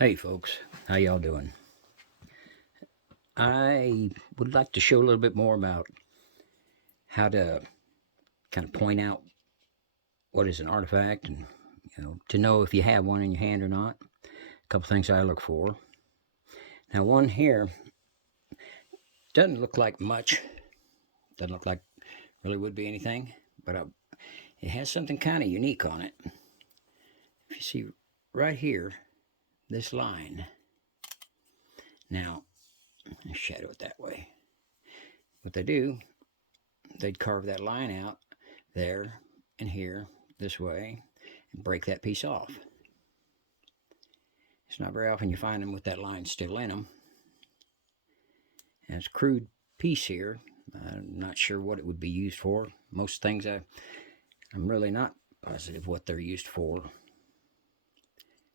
Hey folks, how y'all doing? I would like to show a little bit more about how to kind of point out what is an artifact and to know if you have one in your hand or not. A couple things I look for. Now one here doesn't look like much. Doesn't look like really would be anything, but it has something kind of unique on it. If you see right here, this line. Now, I shadow it that way. What they do, they'd carve that line out there and here this way and break that piece off. It's not very often you find them with that line still in them. And it's a crude piece here. I'm not sure what it would be used for. Most things I'm really not positive what they're used for.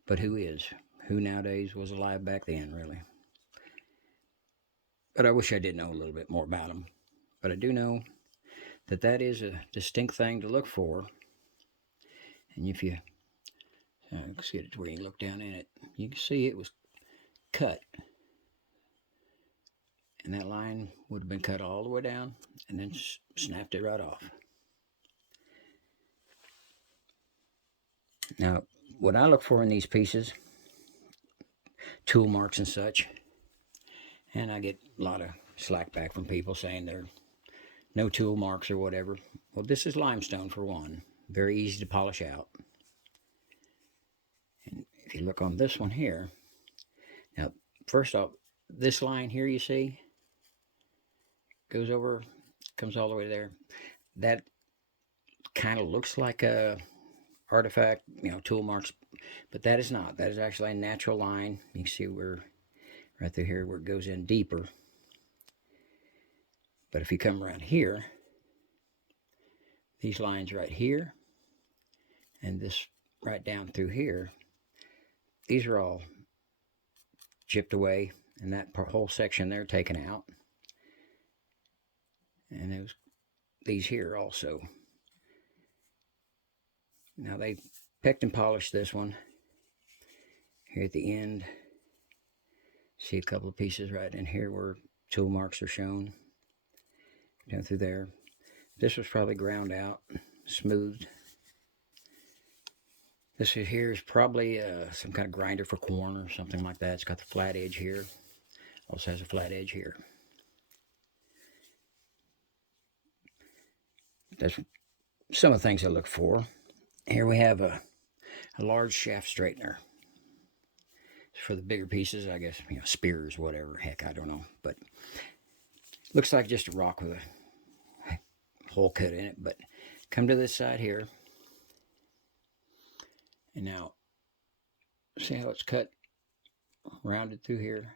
But who is? Who nowadays was alive back then, really? But I wish I did know a little bit more about them. But I do know that that is a distinct thing to look for. And if you see it where you look down in it, you can see it was cut. And that line would have been cut all the way down and then snapped it right off. Now, what I look for in these pieces, tool marks and such, and I get a lot of slack back from people saying there are no tool marks or whatever. Well, this is limestone for one, very easy to polish out. And if you look on this one here, now, first off, this line here you see goes over, comes all the way there. That kind of looks like a artifact, tool marks, but that is not. That is actually a natural line. You can see where, right through here, where it goes in deeper. But if you come around here, these lines right here, and this right down through here, these are all chipped away, and that whole section there taken out. And there's these here also. Now they picked and polished this one. Here at the end, see a couple of pieces right in here where tool marks are shown. Down through there. This was probably ground out, smoothed. This here is probably some kind of grinder for corn or something like that. It's got the flat edge here. Also has a flat edge here. That's some of the things I look for. Here we have a large shaft straightener. It's for the bigger pieces, I guess, spears, whatever. Heck, I don't know. But looks like just a rock with a hole cut in it. But come to this side here. And now, see how it's cut, rounded through here?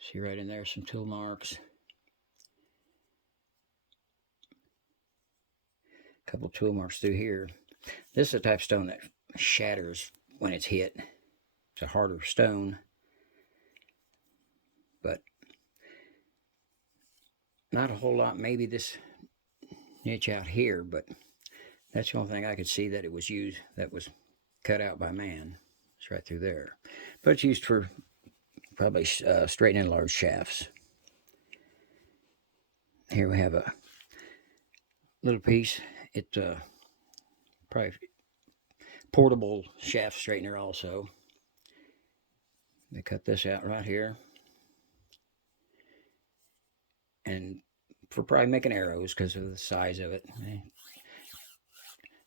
See right in there some tool marks. A couple tool marks through here. This is the type of stone that shatters when it's hit. It's a harder stone, but not a whole lot. Maybe this niche out here, but that's the only thing I could see that it was used, that was cut out by man. It's right through there. But it's used for probably straightening large shafts. Here we have a little piece. It's probably portable shaft straightener also. They cut this out right here. And for probably making arrows because of the size of it.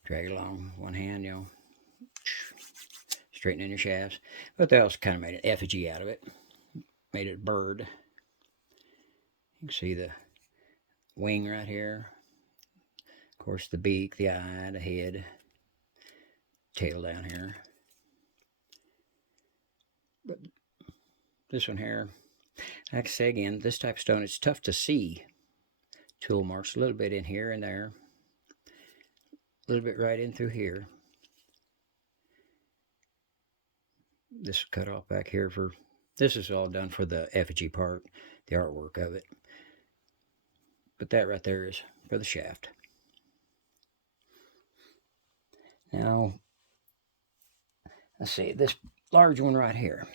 Drag it along one hand, straightening your shafts. But they also kind of made an effigy out of it. Made it a bird. You can see the wing right here. Of course, the beak, the eye, the head, tail down here. But this one here, like I say again, this type of stone, it's tough to see tool marks a little bit in here and there. A little bit right in through here. This is cut off back here for, this is all done for the effigy part, the artwork of it. But that right there is for the shaft. Now, let's see, this large one right here.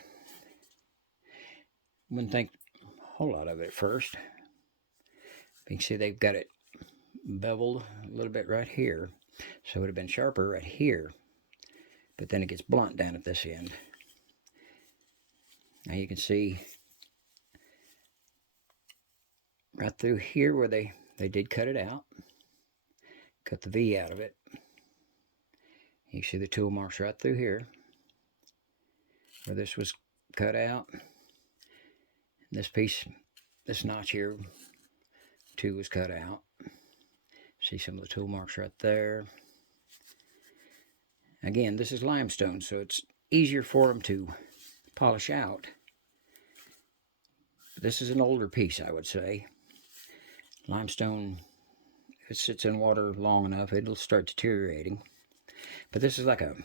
Wouldn't think a whole lot of it at first. You can see they've got it beveled a little bit right here. So it would have been sharper right here. But then it gets blunt down at this end. Now you can see right through here where they did cut it out. Cut the V out of it. You can see the tool marks right through here where this was cut out. This piece, this notch here, too, was cut out. See some of the tool marks right there. Again, this is limestone, so it's easier for them to polish out. But this is an older piece, I would say. Limestone, if it sits in water long enough, it'll start deteriorating. But this is like a,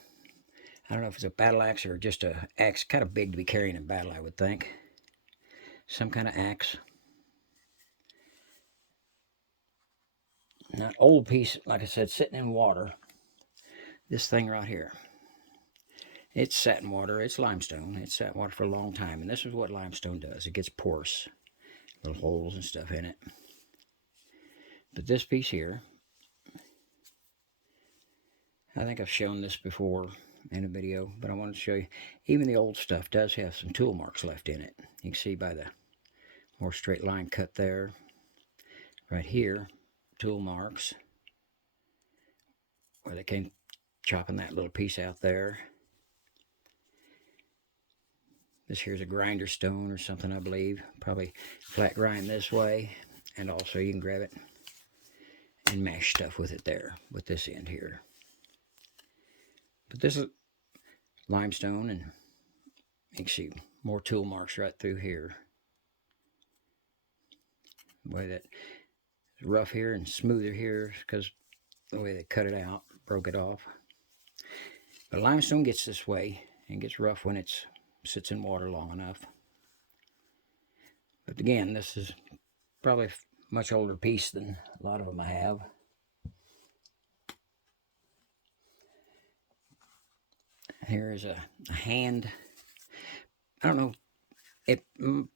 I don't know if it's a battle axe or just a axe, kind of big to be carrying in battle, I would think. Some kind of axe. Not old piece, like I said, sitting in water. This thing right here. It's sat in water. It's limestone. It's sat in water for a long time. And this is what limestone does. It gets porous. Little holes and stuff in it. But this piece here, I think I've shown this before in a video, but I wanted to show you, even the old stuff does have some tool marks left in it. You can see by the more straight line cut there. Right here, tool marks. Where they came chopping that little piece out there. This here's a grinder stone or something, I believe. Probably flat grind this way. And also you can grab it and mash stuff with it there, with this end here. But this is limestone, and you can see more tool marks right through here. The way that it's rough here and smoother here because the way they cut it out, broke it off. But limestone gets this way and gets rough when it sits in water long enough. But again, this is probably a much older piece than a lot of them I have. Here is a hand. I don't know. It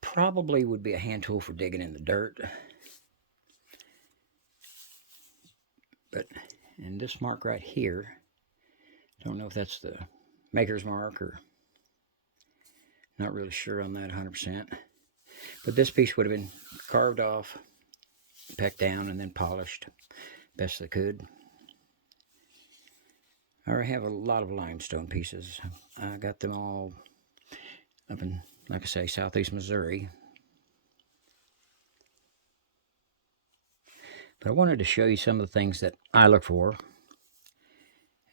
probably would be a hand tool for digging in the dirt. But, and this mark right here, don't know if that's the maker's mark or not really sure on that 100%. But this piece would have been carved off, pecked down, and then polished best they could. I already have a lot of limestone pieces. I got them all up in, like I say, southeast Missouri. But I wanted to show you some of the things that I look for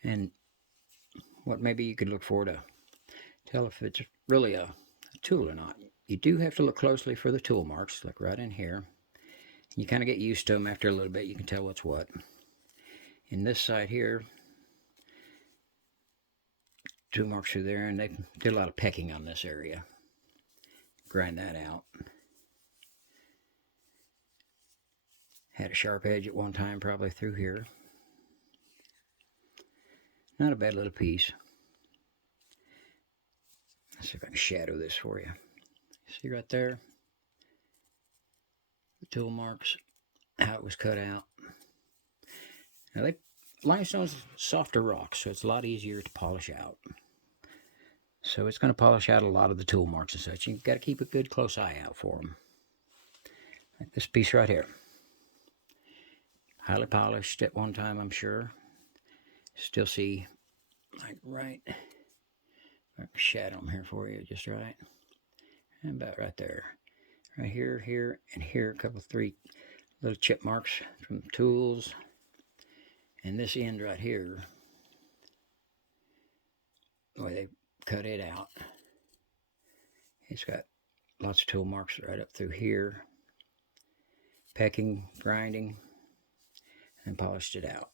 and what maybe you could look for to tell if it's really a tool or not. You do have to look closely for the tool marks. Look right in here. You kind of get used to them after a little bit. You can tell what's what. In this side here, tool marks through there, and they did a lot of pecking on this area. Grind that out. Had a sharp edge at one time, probably through here. Not a bad little piece. Let's see if I can shadow this for you. See right there? The tool marks, how it was cut out. Now, limestone's softer rock, so it's a lot easier to polish out. So it's going to polish out a lot of the tool marks and such. You've got to keep a good close eye out for them. Like this piece right here. Highly polished at one time, I'm sure. Still see, like right, I can shadow them here for you just right. And about right there. Right here, here, and here, a couple, three little chip marks from the tools. And this end right here, the way they cut it out, it's got lots of tool marks right up through here. Pecking, grinding, and polished it out.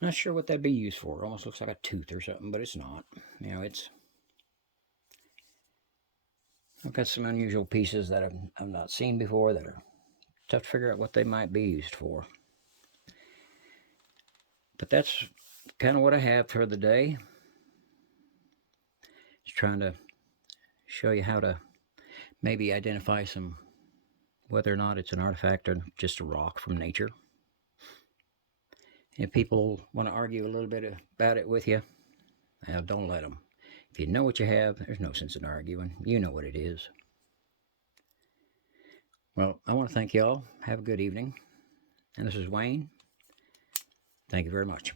Not sure what that'd be used for. It almost looks like a tooth or something, but it's not. You know, I've got some unusual pieces that I've not seen before that are tough to figure out what they might be used for. But that's kind of what I have for the day. Just trying to show you how to maybe identify whether or not it's an artifact or just a rock from nature. If people want to argue a little bit about it with you, don't let them. If you know what you have, there's no sense in arguing. You know what it is. Well, I want to thank you all. Have a good evening. And this is Wayne. Thank you very much.